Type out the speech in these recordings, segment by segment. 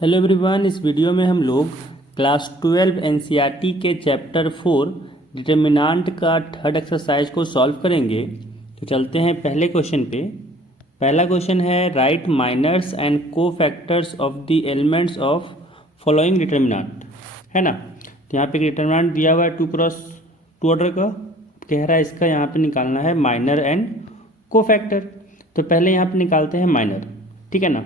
Hello everyone, इस video में हम लोग क्लास 12 एनसीईआरटी के चैप्टर 4 डिटर्मिनेंट का थर्ड एक्सरसाइज को सॉल्व करेंगे। तो चलते हैं पहले क्वेश्चन पे। पहला क्वेश्चन है राइट माइनर्स एंड को factors of the elements of following determinant, है ना। तो यहाँ पे डिटर्मिनेंट दिया हुआ है 2x2 ऑर्डर का, कह रहा है इसका यहाँ पे निकालना है माइनर एंड को फैक्टर। तो पहले यहाँ पे निकालते हैं माइनर, ठीक है ना।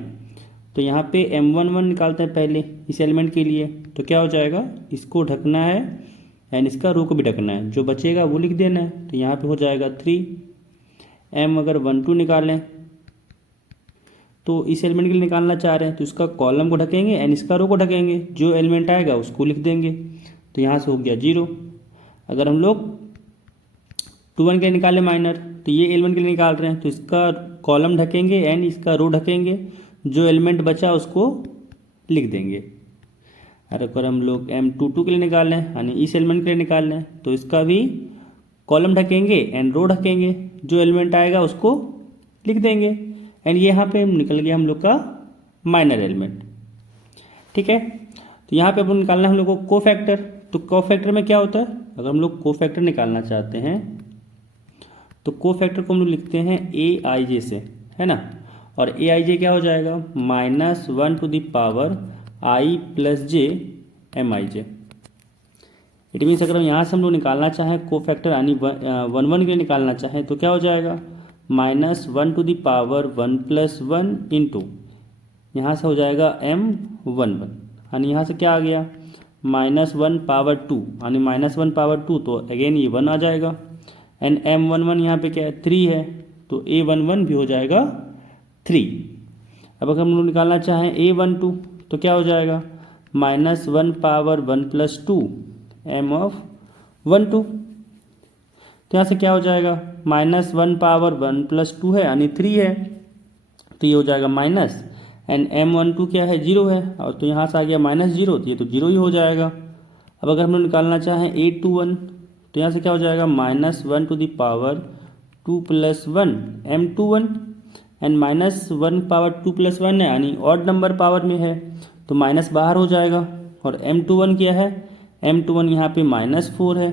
तो यहाँ पे m11 निकालते हैं पहले इस एलिमेंट के लिए। तो क्या हो जाएगा, इसको ढकना है एंड इसका रो को भी ढकना है, जो बचेगा वो लिख देना है। तो यहाँ पे हो जाएगा 3। m अगर 1 2 निकालें तो इस एलिमेंट के लिए निकालना चाह रहे हैं, तो इसका कॉलम को ढकेंगे एंड इसका रो को ढकेंगे, जो एलिमेंट आएगा उसको लिख देंगे। तो यहाँ से हो गया 0। अगर हम लोग 2 1 के लिए निकालें माइनर, तो ये एलिमेंट के लिए निकाल रहे हैं, तो इसका कॉलम ढकेंगे एंड इसका रो ढकेंगे, जो एलिमेंट बचा उसको लिख देंगे। अगर हम लोग m22 के लिए निकाल लें, यानी इस एलिमेंट के लिए निकाल लें, तो इसका भी कॉलम ढकेंगे एंड रो ढकेंगे, जो एलिमेंट आएगा उसको लिख देंगे। एंड ये यहाँ पे निकल गया हम लोग का माइनर एलिमेंट, ठीक है। तो यहाँ पे अपन निकालना है हम लोग को को फैक्टर। तो को फैक्टर में क्या होता है, अगर हम लोग को फैक्टर निकालना चाहते हैं तो को फैक्टर को हम लोग लिखते हैं aij से, है ना। और aij क्या हो जाएगा, -1 to the power i plus j mij। It means अगर हम यहाँ से हम लोग निकालना चाहें को फैक्टर, यानी 1 1 के लिए निकालना चाहें, तो क्या हो जाएगा, -1 to the power 1 plus 1 into यहाँ से हो जाएगा m11, यानी यहाँ से क्या आ गया -1 पावर 2, यानी -1 पावर 2, तो अगेन ये 1 आ जाएगा। एंड m11 यहाँ पे क्या है 3 है, तो a11 भी हो जाएगा 3। अब अगर हम लोग निकालना चाहें a12, तो क्या हो जाएगा -1 पावर 1 प्लस 2 m12। तो यहाँ से क्या हो जाएगा -1 पावर 1 प्लस 2 है यानी 3 है, तो ये हो जाएगा माइनस। एंड m12 क्या है 0 है, और तो यहाँ से आ गया -0, तो ये तो 0 ही हो जाएगा। अब अगर हम लोग निकालना चाहें a21, तो यहाँ से क्या हो जाएगा -1 to the power 2 plus 1 m21। And -1 power 2 plus 1 है, यानी ऑड नंबर पावर में है, तो माइनस बाहर हो जाएगा। और m21 क्या है, m21 यहाँ पे -4 है,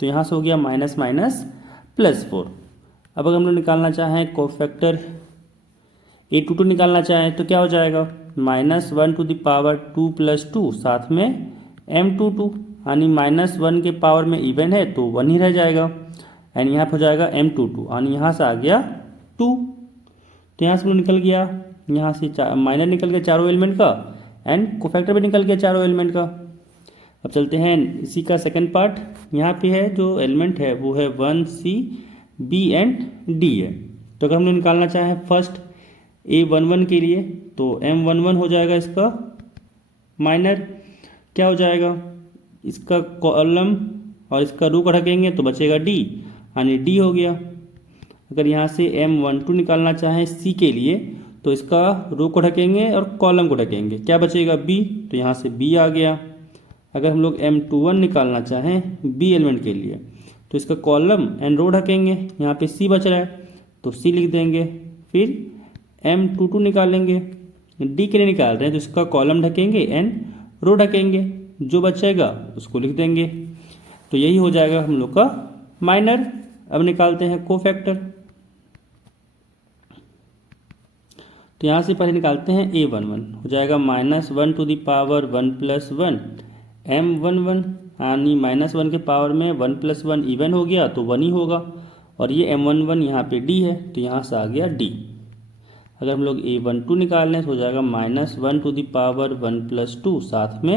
तो यहाँ से हो गया माइनस माइनस +4। अब अगर हम लोग निकालना चाहें को फैक्टर a22 निकालना चाहें, तो क्या हो जाएगा -1 टू द पावर 2 प्लस 2 साथ में m22, यानी -1 के पावर में इवन है तो 1 ही रह जाएगा। एंड यहाँ पर हो जाएगा m22, यानी यहाँ से आ गया 2। तो यहाँ से हम लोग निकल गया, यहाँ से माइनर निकल गया चारों एलिमेंट का, एंड को फैक्टर भी निकल गया चारों एलिमेंट का। अब चलते हैं इसी का सेकंड पार्ट। यहाँ पे है जो एलिमेंट है वो है 1 C B एंड D है। तो अगर हम लोग निकालना चाहें फर्स्ट a11 के लिए, तो m11 हो जाएगा इसका माइनर, क्या हो जाएगा, इसका कॉलम और इसका रो को ढकेंगे तो बचेगा d, यानी d हो गया। अगर यहाँ से m12 निकालना चाहें c के लिए, तो इसका रो को ढकेंगे और कॉलम को ढकेंगे, क्या बचेगा b, तो यहाँ से b आ गया। अगर हम लोग m21 निकालना चाहें b एलिमेंट के लिए, तो इसका कॉलम एंड रो ढकेंगे, यहाँ पे c बच रहा है तो c लिख देंगे। फिर m22 निकालेंगे, d के लिए निकाल रहे हैं, तो इसका कॉलम ढकेंगे एंड रो ढकेंगे, जो बचेगा उसको लिख देंगे। तो यही हो जाएगा हम लोग का माइनर। अब निकालते हैं को फैक्टर। तो यहाँ से पहले निकालते हैं a11, हो जाएगा -1 to the power 1 plus 1 m11, यानी -1 के पावर में 1 प्लस 1 इवन हो गया तो 1 ही होगा। और ये m11 यहाँ पे d है, तो यहाँ से आ गया d। अगर हम लोग a12 निकाल लें तो हो जाएगा -1 टू द पावर 1 प्लस 2 साथ में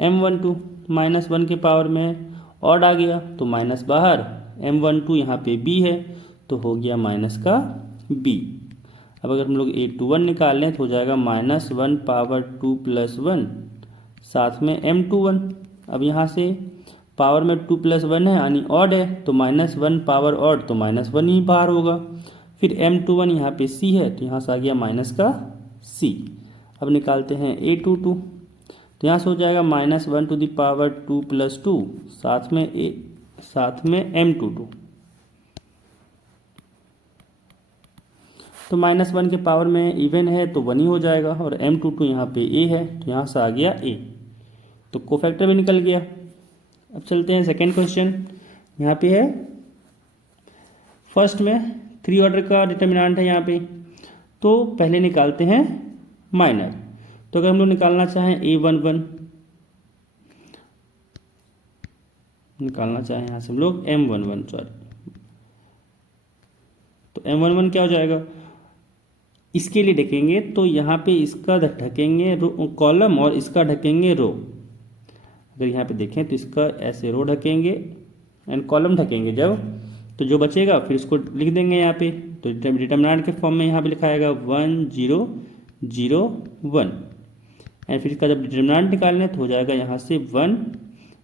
m12, -1 के पावर में ऑड आ गया तो माइनस बाहर, m12 यहाँ पे b है तो हो गया माइनस का b। अब अगर हम लोग a21 निकाल लें तो हो जाएगा -1 पावर 2 प्लस 1 साथ में m21। अब यहाँ से पावर में 2 प्लस 1 है, यानी ऑड है, तो -1 पावर ऑड, तो -1 ही बाहर होगा। फिर m21 यहाँ पे c है, तो यहाँ से आ गया माइनस का c। अब निकालते हैं a22, तो यहाँ से हो जाएगा -1 टू द पावर 2 प्लस 2 साथ में m22। तो -1 के पावर में इवन है तो 1 ही हो जाएगा, और M22 यहाँ पे a है तो यहाँ से आ गया a, तो कोफैक्टर भी निकल गया। अब चलते हैं सेकेंड क्वेश्चन। यहाँ पे है फर्स्ट में 3 ऑर्डर का डिटर्मिनेंट है यहाँ पे, तो पहले निकालते हैं माइनर। तो अगर हम लोग निकालना चाहें A11, निकालना चाहें यहाँ से हम लोग M11, सॉरी, तो M11 क्या हो जाएगा, इसके लिए देखेंगे तो यहाँ पे इसका ढकेंगे कॉलम और इसका ढकेंगे रो। अगर यहाँ पे देखें तो इसका ऐसे रो ढकेंगे एंड कॉलम ढकेंगे जब, तो जो बचेगा फिर इसको लिख देंगे यहाँ पे। तो डिटर्मिनेंट के फॉर्म में यहाँ पे लिखा आएगा 1 0 0 1, एंड फिर इसका जब डिटर्मिनेंट निकालना है तो हो जाएगा यहाँ से 1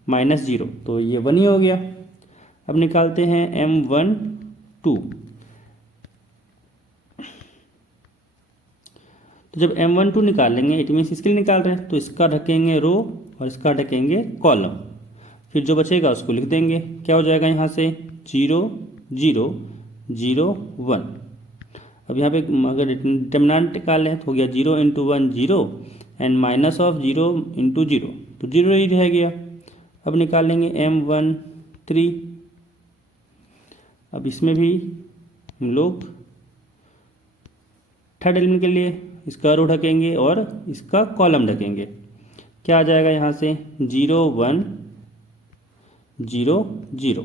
-0, तो ये 1 ही हो गया। अब निकालते हैं M12। तो जब M12 निकाल लेंगे, इट मीन्स इसके लिए निकाल रहे हैं, तो इसका ढकेंगे रो और इसका ढकेंगे कॉलम, फिर जो बचेगा उसको लिख देंगे। क्या हो जाएगा यहाँ से 0 0 0 1। अब यहाँ पे अगर डिटर्मिनेंट निकाल लें तो हो गया 0 × 1 0 एंड माइनस ऑफ 0 × 0, तो 0 ही रह गया। अब निकाल लेंगे M13। अब इसमें भी हम लोग थर्ड एलिमेंट के लिए इसका रो ढकेंगे और इसका कॉलम ढकेंगे। क्या आ जाएगा यहाँ से 0 1 0 0।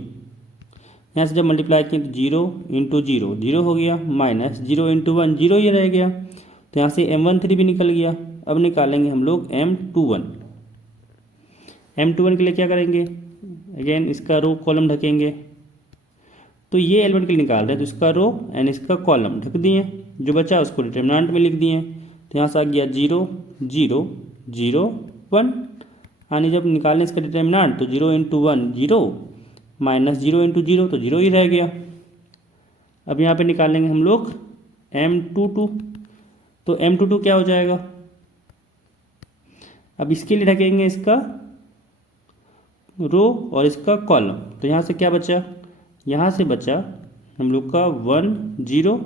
यहाँ से जब मल्टीप्लाई किए तो 0 × 0 0 हो गया, माइनस 0 × 1 0 ही रह गया, तो यहाँ से M13 भी निकल गया। अब निकालेंगे हम लोग M21। M21 के लिए क्या करेंगे, अगेन इसका रो कॉलम ढकेंगे। तो ये एलिमेंट के लिए निकाल रहे हैं, तो इसका रो एंड इसका कॉलम ढक दिए, जो बचा उसको डिटर्मिनेंट में लिख दिए। तो यहाँ से आ गया 0 0 0 1, यानी जब निकालें इसका डिटर्मिनेंट तो 0 × 1 0 माइनस 0 × 0, तो 0 ही रह गया। अब यहाँ पे निकालेंगे हम लोग M22। तो M22 क्या हो जाएगा, अब इसके लिए ढकेंगे इसका रो और इसका कॉलम। तो यहाँ से क्या बचा, यहाँ से बचा हम लोग का 1 0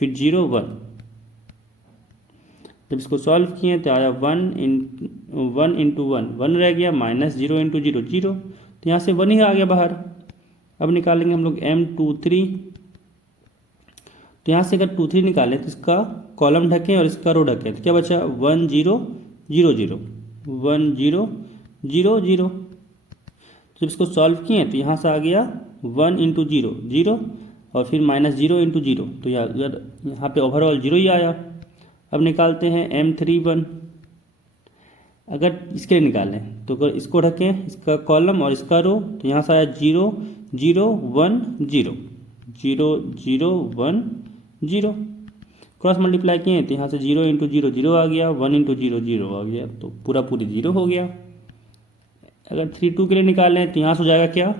फिर 0 1। जब इसको सॉल्व किए तो आया 1 × 1 1 रह गया, माइनस 0 × 0 0, तो यहाँ से 1 ही आ गया बाहर। अब निकालेंगे हम लोग M23। तो यहाँ से अगर 23 निकालें तो इसका कॉलम ढकें और इसका रो ढकें, तो क्या बचा 1 0 0 0 1 0 0 0। जब इसको सॉल्व किए तो यहाँ से आ गया 1 × 0 0 और फिर माइनस 0 × 0, तो यहाँ पे ओवरऑल 0 ही आया। अब निकालते हैं M31। अगर इसके लिए निकालें तो अगर इसको ढकें इसका कॉलम और इसका रो, तो यहाँ से आया 0 0 1 0 0 0 1 0। क्रॉस मल्टीप्लाई किए तो यहाँ से 0 × 0 0 आ गया, 1 × 0 0 आ गया, तो पूरी 0 हो गया। अगर 32 के लिए निकालें तो यहाँ से हो जाएगा क्या,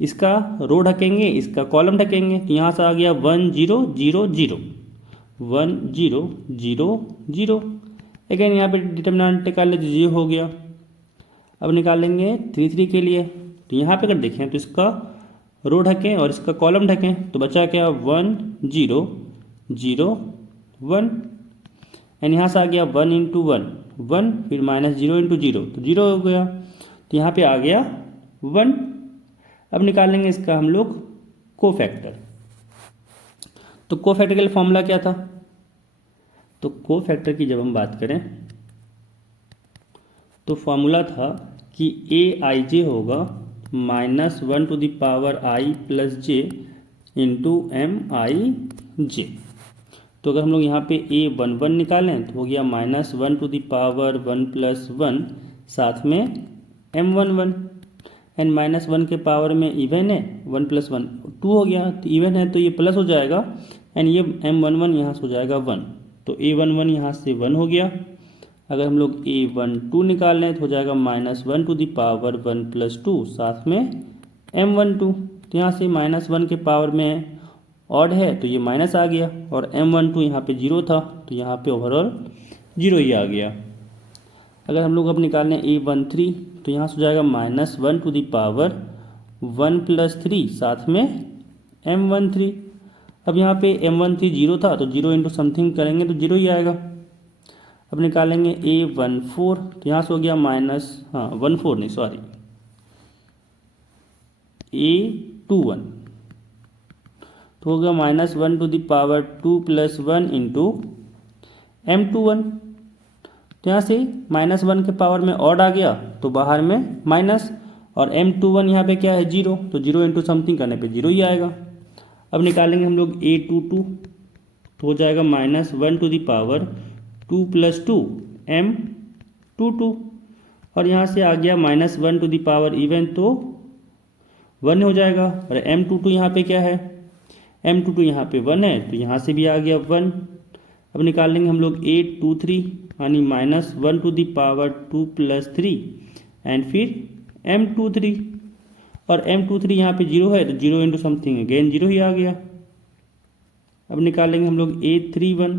इसका रो ढकेंगे इसका कॉलम ढकेंगे, तो यहाँ से आ गया 1 0 0 0 1 0 0 0। अगेन यहाँ पे डिटर्मिनेंट निकाल ले तो 0 हो गया। अब निकालेंगे 33 के लिए, तो यहाँ पे अगर देखें तो इसका रो ढकें और इसका कॉलम ढकें, तो बचा क्या 1 0 0 1, एंड यहाँ से आ गया 1 × 1 1 फिर माइनस 0 × 0, तो 0 हो गया, तो यहाँ पे आ गया 1। अब निकालेंगे इसका हम लोग कोफैक्टर। तो कोफैक्टर के लिए फॉर्मूला क्या था, तो कोफैक्टर की जब हम बात करें तो फॉर्मूला था कि aij होगा -1⁻i + j × mij। तो अगर हम लोग यहाँ पे a11 निकालें तो हो गया -1⁻1 + 1 साथ में m11, एंड -1 के पावर में इवन है 1 + 1 2 हो गया, तो इवन है तो ये प्लस हो जाएगा, एंड ये m11 यहाँ से हो जाएगा 1, तो a11 यहाँ से 1 हो गया। अगर हम लोग a12 निकाल लें तो हो जाएगा -1⁻1 + 2 साथ में m12, तो यहाँ से -1 के पावर में ऑड है तो ये माइनस आ गया, और m12 यहाँ पे 0 था तो यहाँ पे ओवरऑल 0 ही आ गया। अगर हम लोग अब निकाल लें a13 तो यहाँ से हो जाएगा -1⁻1 + 3 साथ में m13। अब यहाँ पे M13 जीरो था तो जीरो इंटू समथिंग करेंगे तो जीरो ही आएगा। अब निकालेंगे A14 तो यहाँ से हो गया माइनस, हाँ 14 नहीं सॉरी, A21 तो हो गया -1 to the power 2 + 1 into M21। तो यहाँ से -1 के पावर में ऑड आ गया तो बाहर में माइनस, और M21 यहाँ पे क्या है जीरो, तो जीरो इंटू समथिंग करने पे जीरो ही आएगा। अब निकालेंगे हम लोग A22 तो हो जाएगा -1 टू द पावर 2 + 2 M22, और यहाँ से आ गया -1 टू द पावर इवन तो 1 हो जाएगा, और M22 यहाँ पे क्या है, M22 यहाँ पे 1 है तो यहाँ से भी आ गया 1। अब निकाल लेंगे हम लोग A23 यानी -1 टू द पावर 2 + 3 एंड फिर M23, और M23 यहाँ पे जीरो है तो zero into something again zero ही आ गया। अब निकालेंगे हम लोग A31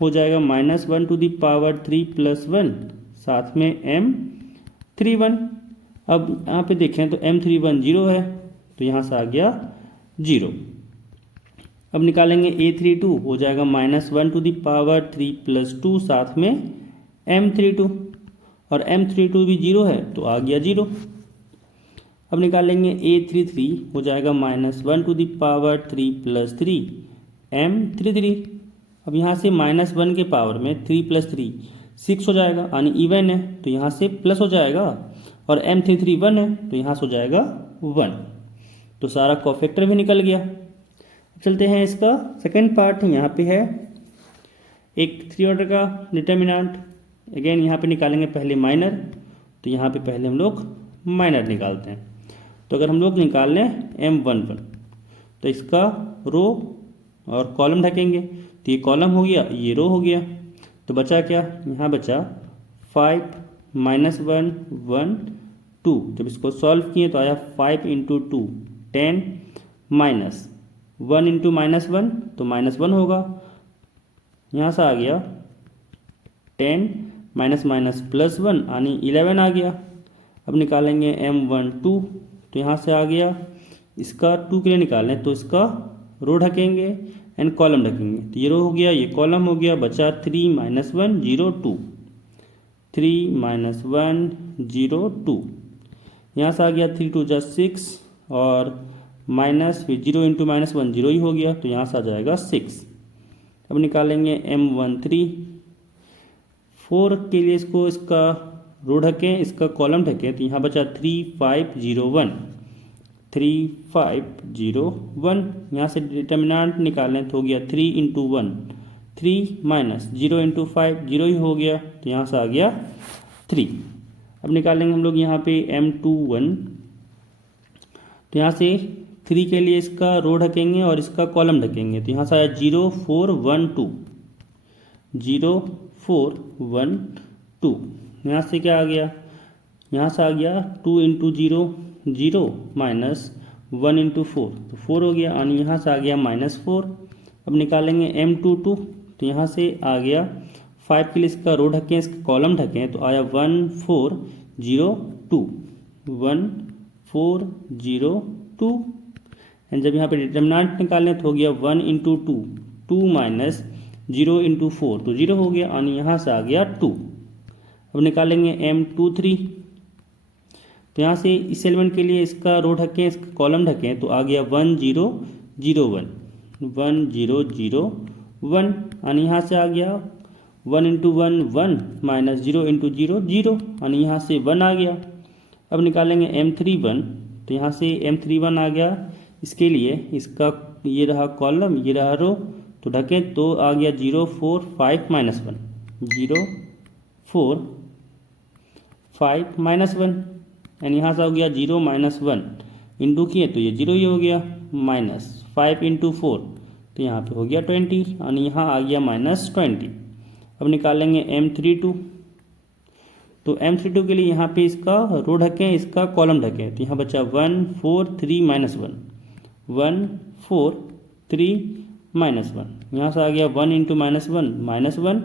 हो जाएगा -1 टू द पावर 3 + 1 साथ में M31। अब यहाँ पे देखें तो M31 जीरो है तो यहाँ से आ गया जीरो। अब निकालेंगे A32 हो जाएगा -1 टू द पावर 3 + 2 साथ में M32, और M32 भी जीरो है तो आ गया जीरो। अब निकालेंगे A33 हो जाएगा -1 टू द पावर 3 + 3 M33। अब यहाँ से -1 के पावर में 3 + 3 6 हो जाएगा यानी इवन है तो यहाँ से प्लस हो जाएगा, और M33 1 है तो यहाँ से हो जाएगा 1, तो सारा कोफैक्टर भी निकल गया। अब चलते हैं इसका सेकेंड पार्ट, यहाँ पे है एक 3 ऑर्डर का डिटर्मिनेंट। अगेन यहाँ पे निकालेंगे पहले माइनर, तो यहाँ पे पहले हम लोग माइनर निकालते हैं। तो अगर हम लोग निकाल लें M11 तो इसका रो और कॉलम ढकेंगे तो ये कॉलम हो गया, ये रो हो गया, तो बचा क्या, यहाँ बचा 5 -1 1 2। जब इसको सॉल्व किए तो आया 5 × 2 10 माइनस 1 × -1 तो -1 होगा, यहाँ से आ गया 10 माइनस माइनस +1 यानी 11 आ गया। अब निकालेंगे M12 तो यहाँ से आ गया, इसका 2 के लिए निकालें तो इसका रो ढकेंगे एंड कॉलम ढकेंगे, तो ये रो हो गया, ये कॉलम हो गया, बचा 3 - 1 0 2 3 - 1 0 2। यहाँ से आ गया 3 × 2 = 6 और माइनस फिर 0 × -1 0 ही हो गया तो यहाँ से आ जाएगा 6। अब निकालेंगे M13 4 के लिए इसको इसका रो ढकें, इसका कॉलम ढकें, तो यहाँ बचा 3 5 0 1 3 5 0 1। यहाँ से डिटर्मिनेंट निकालें तो हो गया 3 × 1 3 माइनस 0 × 5 0 ही हो गया तो यहाँ से आ गया 3। अब निकालेंगे हम लोग यहाँ पे M21, तो यहाँ से 3 के लिए इसका रो ढकेंगे और इसका कॉलम ढकेंगे, तो यहाँ से आया 0 4 1 2 0 4 1 2। यहाँ से क्या आ गया, यहाँ से आ गया 2 × 0 0 माइनस 1 × 4 तो 4 हो गया, यानी यहाँ से आ गया -4। अब निकालेंगे M22 तो यहाँ से आ गया 5 के लिए इसका रो ढकें, इसका कॉलम ढकें, तो आया 1 4 0 2 1 4 0 2। एंड जब यहाँ पे डिटर्मिनेंट निकालें तो हो गया 1 × 2 2 माइनस 0 × 4 तो 0 हो गया, यानी यहाँ से आ गया 2। अब निकालेंगे M23 तो यहाँ से इस एलिमेंट के लिए इसका रो ढकें, इसका कॉलम ढकें, तो आ गया 1 0 0 1 1 0 0 1, यानी यहाँ से आ गया 1 × 1 1 माइनस 0 × 0 0, यानी यहाँ से 1 आ गया। अब निकालेंगे M31 तो यहाँ से M31 आ गया, इसके लिए इसका ये रहा कॉलम, ये रहा रो, तो ढकें तो आ गया 0 4 5 -1 0 4 5 -1, यानी यहाँ से हो गया 0 -1 इंटू किए तो ये 0 ही हो गया, माइनस 5 × 4 तो यहाँ पे हो गया 20, यानी यहाँ आ गया -20। अब निकालेंगे M32 तो M32 के लिए यहाँ पे इसका रो ढकें, इसका कॉलम ढकें, तो यहाँ बचा 1 4 3 -1 1 4 3 -1, यहाँ से आ गया 1 × -1 -1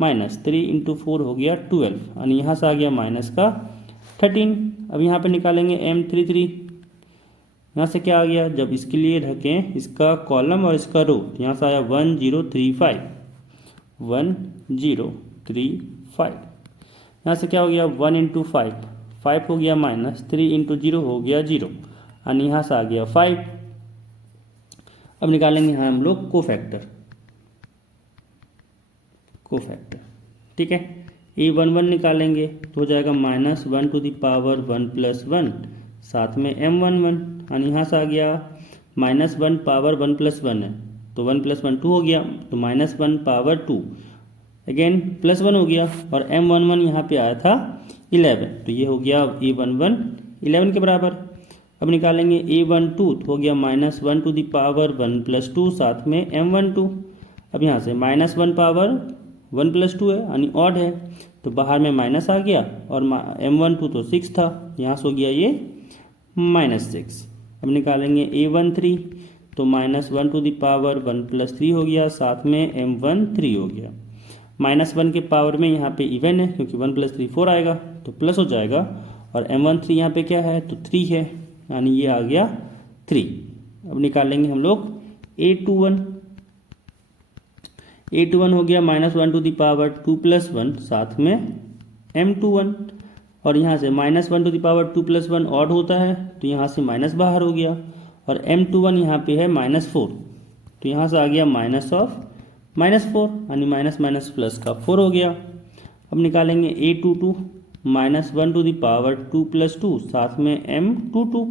माइनस 3 × 4 हो गया 12, यानी यहाँ से आ गया माइनस का 13। अब यहाँ पे निकालेंगे M33 यहाँ से क्या आ गया, जब इसके लिए रखें इसका कॉलम और इसका रो, तो यहाँ से आया 1035, 1035। यहाँ से क्या हो गया 1 इंटू 5, 5 हो गया माइनस, 3 इंटू 0 हो गया 0, यानी यहाँ से आ गया 5। अब निकालेंगे यहाँ हम लोग कोफैक्टर, ठीक है। a11 निकालेंगे तो हो जाएगा -1 टू द पावर 1 + 1, साथ में m11, यानी यहाँ से आ गया -1 पावर 1 + 1 है, तो 1 + 1 2 हो गया, तो -1 पावर 2, अगेन +1 हो गया, और m11 यहाँ पे आया था 11, तो ये हो गया a11 11 के बराबर। अब निकालेंगे a12 तो हो गया -1 टू द पावर 1 + 2, साथ में m12। अब यहाँ से -1 पावर 1 + 2 है, यानी ऑड है, तो बाहर में माइनस आ गया, और m12 तो 6 था, यहाँ से हो गया ये -6। अब निकालेंगे a13 तो -1 टू द पावर 1 + 3 हो गया, साथ में m13 हो गया। -1 के पावर में यहाँ पे इवन है, क्योंकि 1 + 3 4 आएगा, तो प्लस हो जाएगा, और m13 यहाँ पे क्या है, तो 3 है, यानी ये आ गया 3। अब निकालेंगे हम लोग a21 हो गया -1 टू द पावर 2 + 1, साथ में m21, और यहाँ से -1 टू द पावर 2 + 1 ऑड होता है, तो यहाँ से माइनस बाहर हो गया, और m21 यहाँ पे है -4, तो यहाँ से आ गया -4, यानी माइनस प्लस का 4 हो गया। अब निकालेंगे a22 -1 टू द पावर 2 + 2, साथ में m22,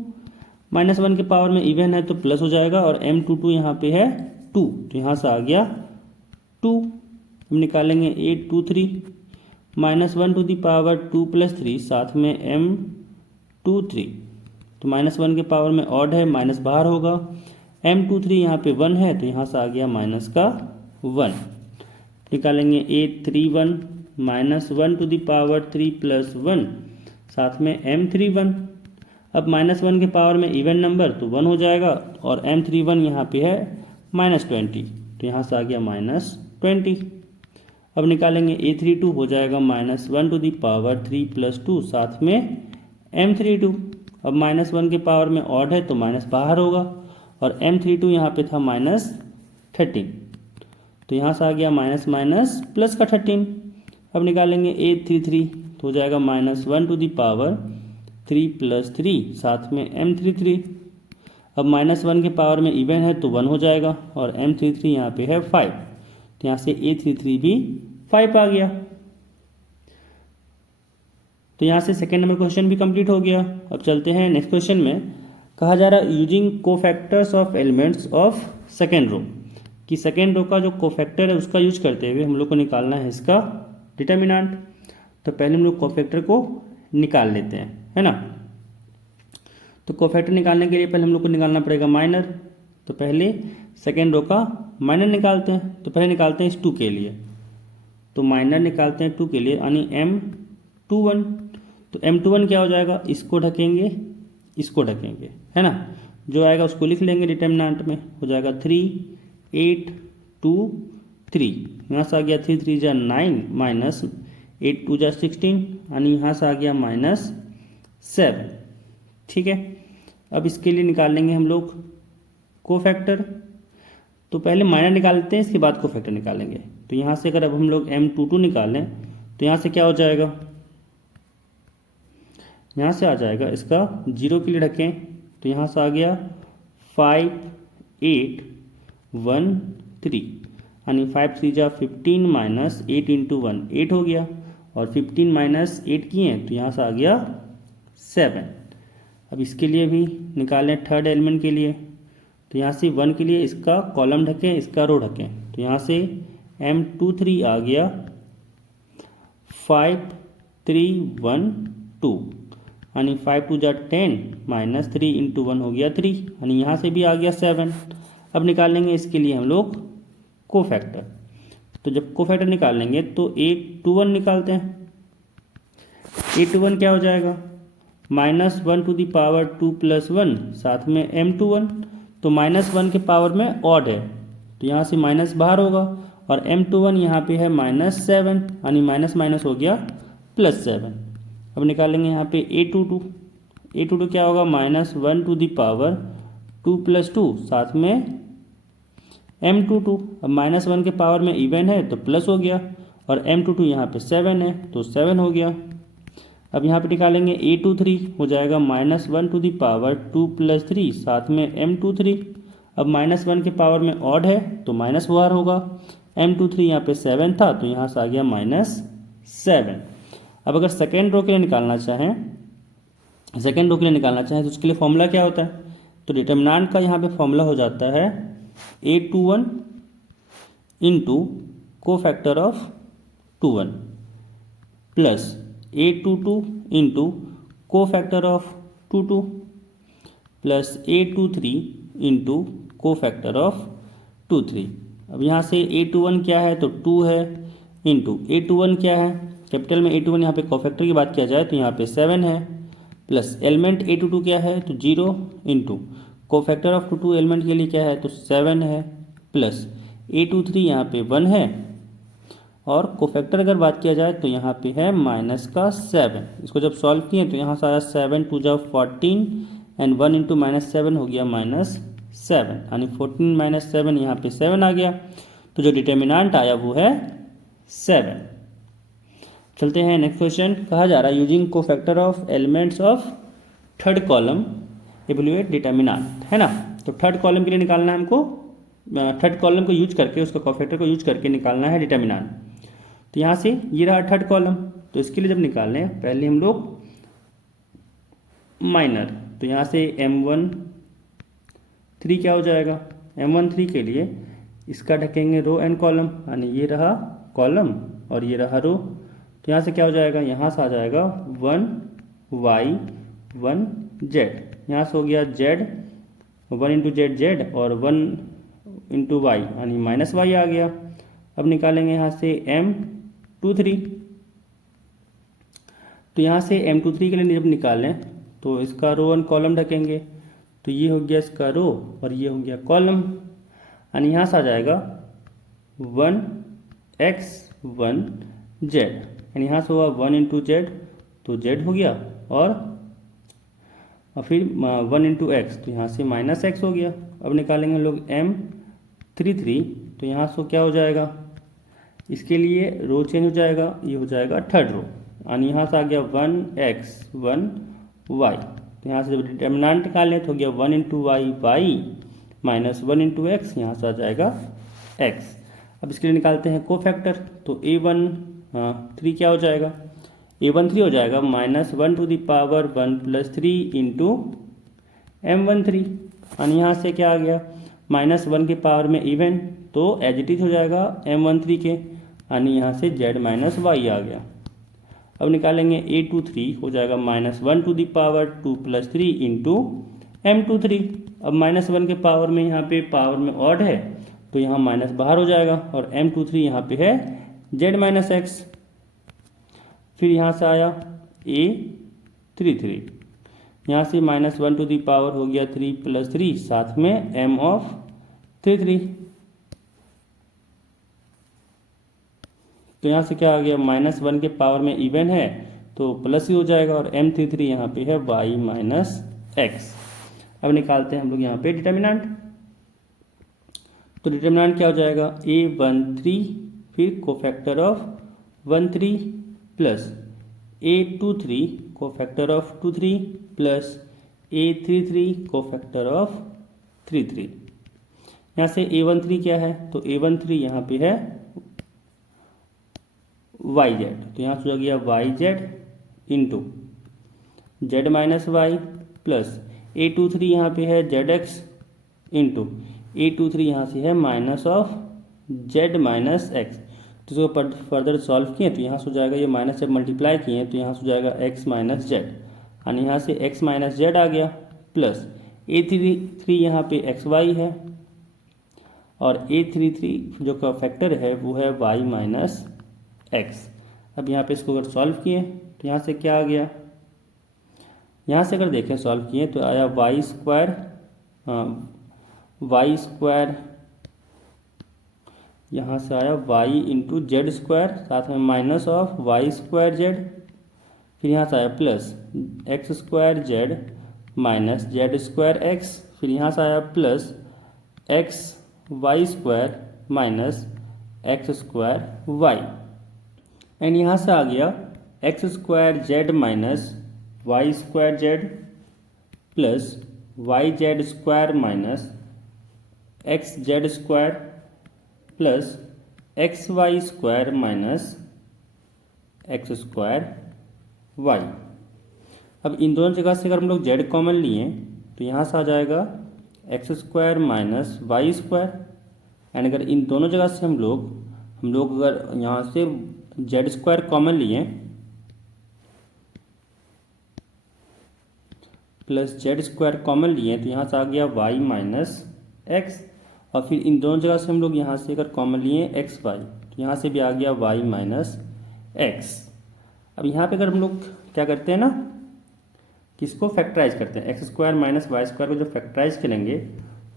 -1 के पावर में इवन है तो प्लस हो जाएगा, और m22 यहाँ पे है 2, तो यहाँ से आ गया 2। हम निकालेंगे a23 -1 टू द पावर 2 + 3, साथ में m23, तो -1 के पावर में ऑड है, माइनस बाहर होगा, m23 यहाँ पे 1 है, तो यहाँ से आ गया माइनस का 1। निकालेंगे a31 -1 टू द पावर 3 + 1, साथ में m31। अब -1 के पावर में इवन नंबर तो 1 हो जाएगा, और m31 यहाँ पे है -20, तो यहाँ से आ गया -20। अब निकालेंगे a32 हो जाएगा -1 टू द पावर 3 + 2, साथ में m32। अब -1 के पावर में ऑड है तो माइनस बाहर होगा, और m32 यहाँ पे था -13, तो यहाँ से आ गया माइनस प्लस का 13। अब निकालेंगे a33 तो हो जाएगा -1 टू द पावर 3 + 3, साथ में m33। अब -1 के पावर में इवन है तो 1 हो जाएगा, और m33 यहाँ पे है 5, तो यहाँ से a33 भी 5 आ गया। तो यहाँ से सेकेंड नंबर क्वेश्चन भी कंप्लीट हो गया। अब चलते हैं नेक्स्ट क्वेश्चन में। कहा जा रहा है using cofactors of elements of second row, कि सेकेंड रो का जो कोफैक्टर है उसका यूज करते हुए हम लोग को निकालना है इसका डिटर्मिनेंट। तो पहले हम लोग कोफैक्टर को निकाल लेते हैं, है ना। तो कोफैक्टर निकालने के लिए पहले हम लोग को निकालना पड़ेगा माइनर। तो पहले सेकेंड रो का माइनर निकालते हैं। तो पहले निकालते हैं इस 2 के लिए, तो माइनर निकालते हैं 2 के लिए, यानी m21। तो m21 क्या हो जाएगा, इसको ढकेंगे, इसको ढकेंगे, है ना। जो आएगा उसको लिख लेंगे डिटर्मिनेंट में, हो जाएगा 3 8 2 3, यहाँ से आ गया 3 3 जा 9 माइनस 8 2 जा 16, यानी यहाँ से आ गया -7। ठीक है। अब इसके लिए निकाल लेंगे हम लोग कोफैक्टर। तो पहले माइनर निकाल लेते हैं, इसके बाद कोफैक्टर निकालेंगे। तो यहाँ से अगर अब हम लोग m22 निकालें तो यहाँ से क्या हो जाएगा, यहाँ से आ जाएगा इसका 0 के लिए ढकें, तो यहाँ से आ गया 5 8 1 3, यानी 5 3 जा 15 माइनस 8 इंटू 1 8 हो गया, और 15 माइनस 8 किए तो यहाँ से आ गया 7। अब इसके लिए भी निकालें थर्ड एलिमेंट के लिए। तो यहाँ से 1 के लिए इसका कॉलम ढकें, इसका रो ढकें, तो यहाँ से m23 आ गया 5 3 1 2, यानी 5 2 जा 10 माइनस 3 इंटू 1 हो गया 3, यानी यहाँ से भी आ गया 7। अब निकालेंगे इसके लिए हम लोग कोफैक्टर। तो जब कोफैक्टर निकालेंगे तो a21 निकालते हैं। a21 क्या हो जाएगा, -1 टू द पावर 2 + 1, साथ में m21। तो -1 के पावर में ऑड है, तो यहाँ से माइनस बाहर होगा, और m21 यहाँ पे है -7, यानी माइनस माइनस हो गया +7। अब निकालेंगे यहाँ पे a22 क्या होगा, -1 टू द पावर 2 + 2 साथ में m22। अब -1 के पावर में इवन है तो प्लस हो गया, और m22 यहाँ पे 7 है तो 7 हो गया। अब यहाँ पे निकालेंगे a23 हो जाएगा -1 टू दी पावर 2 + 3 साथ में m23। अब -1 के पावर में ऑड है तो माइनस बाहर होगा, m23 यहाँ पे 7 था तो यहाँ से आ गया -7। अब अगर सेकेंड रो के लिए निकालना चाहें तो उसके लिए फॉर्मूला क्या होता है, तो डिटर्मिनेंट का यहाँ पे फॉर्मूला हो जाता है a21 into cofactor of 21 plus a22 into cofactor of 22 plus a23 into cofactor of 23। अब यहाँ से a21 क्या है तो 2 है, इंटू a21 क्या है, कैपिटल में a21 यहाँ पे कोफैक्टर की बात किया जाए तो यहाँ पे 7 है, प्लस एलिमेंट a22 क्या है तो 0 इंटू कोफैक्टर ऑफ 22 एलिमेंट के लिए क्या है तो 7 है, प्लस a23 यहाँ पे 1 है, और कोफैक्टर अगर बात किया जाए तो यहाँ पे है -7। इसको जब सॉल्व किए तो यहाँ से आया 7 2 जा 14 एंड 1 इंटू -7 हो गया -7, यानी 14 - 7 यहाँ पे 7 आ गया, तो जो डिटर्मिनेंट आया वो है 7। चलते हैं नेक्स्ट क्वेश्चन। कहा जा रहा है using cofactor of elements of third column evaluate determinant, है ना। तो थर्ड कॉलम के लिए निकालना है हमको, थर्ड कॉलम को यूज करके, उसका कोफैक्टर को यूज करके निकालना है डिटर्मिनेंट। तो यहाँ से ये रहा थर्ड कॉलम, तो इसके लिए जब निकालने हैं पहले हम लोग माइनर, तो यहाँ से m13 क्या हो जाएगा, m13 के लिए इसका ढकेंगे रो एंड कॉलम, यानी ये रहा कॉलम और ये रहा रो। तो यहाँ से क्या हो जाएगा, यहाँ से आ जाएगा 1y 1z, यहाँ से हो गया z 1 इंटू जेड जेड और 1 इंटू वाई यानी -y आ गया। अब निकालेंगे यहाँ से m23, तो यहाँ से m23 के लिए जब निकालें तो इसका रो एंड कॉलम ढकेंगे, तो ये हो गया इसका रो और ये हो गया कॉलम, यानी यहाँ से आ जाएगा 1x 1z, यानी यहाँ से हुआ 1 इंटू जेड तो z हो गया, और फिर 1 इंटू एक्स तो यहाँ से -x हो गया। अब निकालेंगे लोग m33, तो यहाँ से क्या हो जाएगा, इसके लिए रो चेंज हो जाएगा, ये हो जाएगा थर्ड रो, यानी यहाँ से आ गया 1x 1y, तो यहाँ से जब डिटर्मिनेंट निकालें तो हो गया 1 into y y -1 into x, यहाँ से आ जाएगा x। अब इसके लिए निकालते हैं कोफैक्टर, तो a13 क्या हो जाएगा, a13 हो जाएगा -1 to the power 1 + 3 into m13, यानी यहाँ से क्या आ गया, -1 के पावर में इवन तो एज इट इज हो जाएगा m13 के, यानी यहाँ से z -y आ गया। अब निकालेंगे a23 हो जाएगा -1 to the power 2 + 3 into m23। अब -1 के पावर में यहाँ पे पावर में ऑड है तो यहाँ माइनस बाहर हो जाएगा, और m23 यहाँ पे है z - x। फिर यहाँ से आया a33, यहाँ से -1 टू दी पावर हो गया 3 + 3 साथ में m33, तो यहाँ से क्या आ गया, -1 के पावर में इवन है तो प्लस ही हो जाएगा, और m33 यहाँ पे है y - x। अब निकालते हैं हम लोग यहाँ पे डिटर्मिनेंट, तो डिटर्मिनेंट क्या हो जाएगा, a13 फिर cofactor of 13 plus a23 cofactor of 23 plus a33 cofactor of 33। यहाँ से a13 क्या है, तो a13 यहाँ पे है yz, तो यहाँ से हो गया yz into z - y plus a23 यहाँ पे है zx इंटू a23 यहाँ से है -z - x। तो इसको फर्दर सॉल्व किए तो यहाँ से हो जाएगा, ये माइनस जब मल्टीप्लाई किए तो यहाँ से हो जाएगा x - z, यानी यहाँ से x - z आ गया, प्लस a33 यहाँ पे xy है, और a33 जो का फैक्टर है वो है y - x। अब यहाँ पे इसको अगर सॉल्व किए तो यहाँ से क्या आ गया, यहाँ से अगर देखें सॉल्व किए तो आया y स्क्वायर, यहाँ से आया y इंटू जेड स्क्वायर साथ में minus of y square z, फिर यहाँ से आया plus x square z minus z square x, फिर यहाँ से आया plus x y square minus x square y, and यहाँ से आ गया x square z minus y square z plus y z square minus x z square plus x y square minus x square y. अब इन दोनों जगह से अगर हम लोग जेड कॉमन लिए तो यहाँ से आ जाएगा x square minus y square, and अगर इन दोनों जगह से हम लोग अगर यहाँ से जेड स्क्वायर कॉमन लिए प्लस जेड स्क्वायर कॉमन लिए तो यहाँ से आ गया वाई माइनस एक्स, और फिर इन दोनों जगह से हम लोग यहाँ से अगर कॉमन लिए एक्स वाई तो यहाँ से भी आ गया वाई माइनस एक्स। अब यहाँ पे अगर हम लोग क्या करते हैं ना, किसको फैक्टराइज करते हैं, x square minus y square को जब फैक्टराइज करेंगे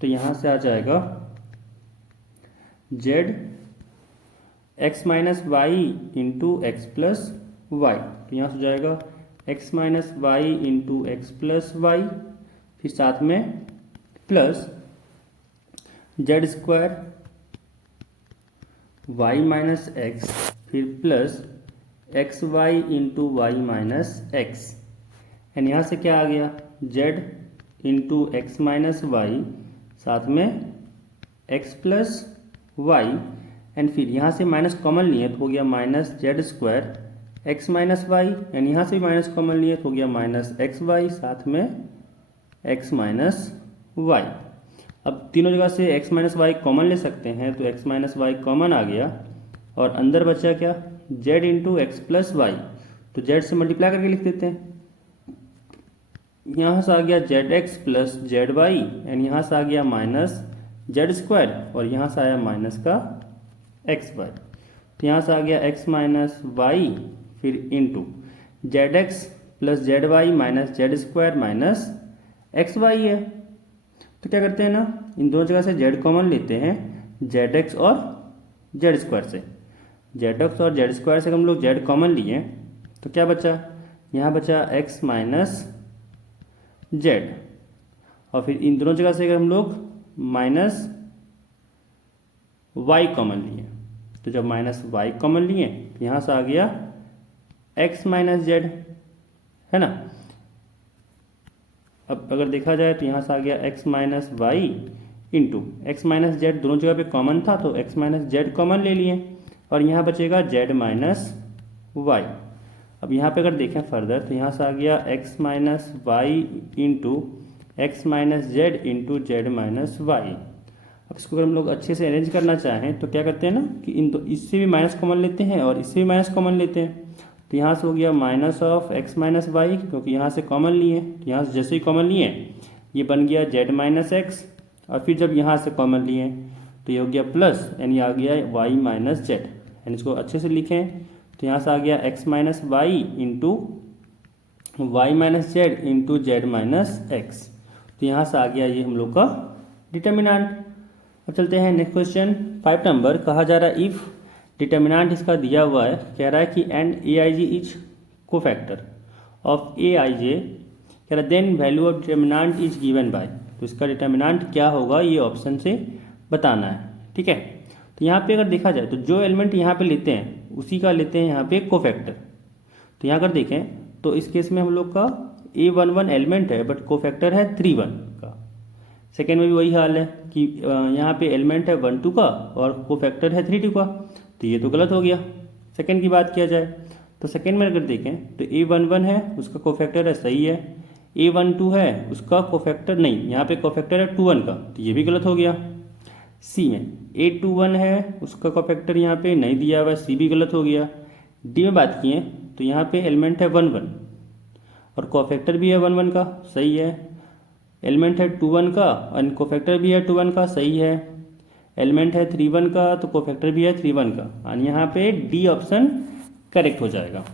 तो यहाँ से आ जाएगा z x minus y into x plus y, तो यहाँ से हो जाएगा x minus y into x plus y, फिर साथ में plus z square y minus x, फिर plus x y into y minus x, and यहाँ से क्या आ गया z into x minus y, साथ में एक्स प्लस वाई, एंड फिर यहाँ से माइनस कॉमन लिए तो हो गया minus z square x minus y, and यहाँ से भी माइनस कॉमन लिए तो हो गया माइनस एक्स वाई, साथ में एक्स माइनस वाई। अब तीनों जगह से एक्स माइनस वाई कॉमन ले सकते हैं तो एक्स माइनस वाई कॉमन आ गया, और अंदर बचा क्या Z into x plus y, तो जेड से मल्टीप्लाई करके लिख देते हैं। यहाँ से आ गया Z x plus z Y, and यहाँ से आ गया माइनस जेड स्क्वायर, और यहाँ से आया माइनस का एक्स वाई, तो यहाँ से आ गया एक्स माइनस वाई, फिर into z x plus z y minus z square minus x y है। तो क्या करते हैं ना, इन दोनों जगह से जेड कॉमन लेते हैं जेड एक्स और जेड स्क्वायर से, जेड एक्स और जेड स्क्वायर से हम लोग जेड कॉमन लिए तो क्या बचा, यहाँ बचा एक्स माइनस जेड, और फिर इन दोनों जगह से अगर हम लोग माइनस वाई कॉमन लिए तो जब माइनस वाई कॉमन लिए तो यहाँ से आ गया एक्स माइनस जेड, है ना। अब अगर देखा जाए तो यहाँ से आ गया x minus y into x minus z, दोनों जगह पे कॉमन था तो एक्स माइनस जेड कॉमन ले लिए, और यहाँ बचेगा जेड माइनस वाई। अब यहाँ पे अगर देखें फर्दर तो यहाँ से आ गया x minus y into x minus z into z minus y. अब इसको अगर हम लोग अच्छे से अरेंज करना चाहें तो क्या करते हैं ना कि इससे भी माइनस कॉमन लेते हैं और इससे भी माइनस कॉमन लेते हैं, तो यहाँ से हो गया minus of x minus y, क्योंकि यहाँ से कॉमन लिए, तो यहाँ से जैसे ही कॉमन लिए ये बन गया जेड माइनस एक्स, और फिर जब यहाँ से कॉमन लिए तो ये हो गया प्लस, यानी आ गया वाई माइनस जेड, यानी इसको अच्छे से लिखें तो यहाँ से आ गया x minus y into y minus z into z minus x, तो यहाँ से आ गया ये हम लोग का डिटर्मिनेंट। अब चलते हैं नेक्स्ट क्वेश्चन 5 नंबर। कहा जा रहा है इफ़ डिटर्मिनेंट इसका दिया हुआ है, कह रहा है कि and a i j is को factor of a i j, कह रहा है then value of determinant is given by, तो इसका डिटर्मिनेंट क्या होगा ये ऑप्शन से बताना है, ठीक है। तो यहाँ पे अगर देखा जाए तो जो एलिमेंट यहाँ पे लेते हैं उसी का लेते हैं यहाँ पे को फैक्टर। तो यहाँ अगर देखें तो इस केस में हम लोग का A11 एलिमेंट है बट को फैक्टर है 3 1 का। सेकेंड में भी वही हाल है कि यहाँ पे एलिमेंट है 1 2 का और को फैक्टर है 3 2 का, तो ये तो गलत हो गया। सेकेंड की बात किया जाए तो सेकेंड में अगर देखें तो A11 है उसका को फैक्टर है सही है, A12 है उसका को फैक्टर नहीं, यहाँ पे को फैक्टर है 2 1 का, तो ये भी गलत हो गया। सी में A21 है उसका को फैक्टर यहाँ पे नहीं दिया हुआ, सी भी गलत हो गया। डी में बात किए तो यहाँ पे एलिमेंट है 1 1 और को फैक्टर भी है 1 1 का, सही है। एलिमेंट है 2 1 का और को फैक्टर भी है 2 1 का, सही है। एलिमेंट है 3 1 का तो को फैक्टर भी है 3 1 का, और यहाँ पे डी ऑप्शन करेक्ट हो जाएगा।